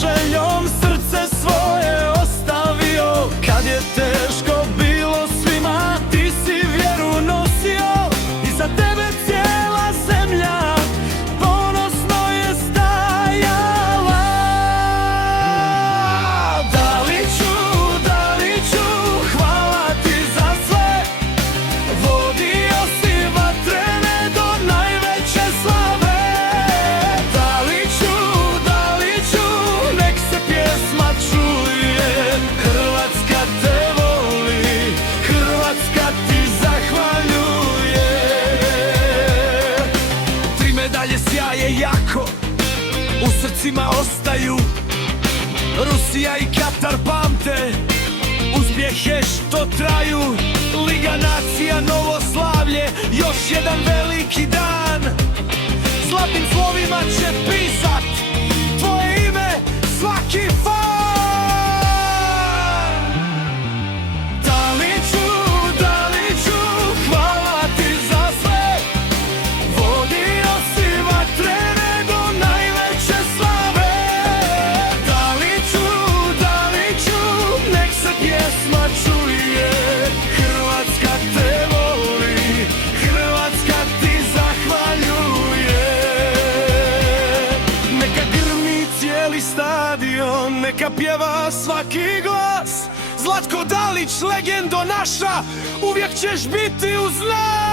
željom srce svoje ostavio. Kad je teško bilo svima, ti si vjeru nosio. I za tebe cijela zemlja ponosno je stajala. Daliću, hvala ti za sve. Vodio si vatrene do najveće slave. Daliću, nek se pjesma čuje. Hrvatska te voli, Hrvatska ti zahvaljuje. 3 medalje sjaje jako, u srcima ostaju. Rusija i Katar pamte uspjehe što traju. Liga nacija, novo slavlje, još jedan veliki dan. Zlatnim slovima će pisat tvoje ime svaki fan. Daliću, hvala ti za sve. Vodio si vatrene do najveće slave. Daliću, nek se pjesma čuje. Hrvatska te voli, Hrvatska ti zahvaljuje. Neka grmi cijeli stadion, neka pjeva svaki glas. Zlatko Dalić, legendo naša, uvijek ćeš biti uz nas.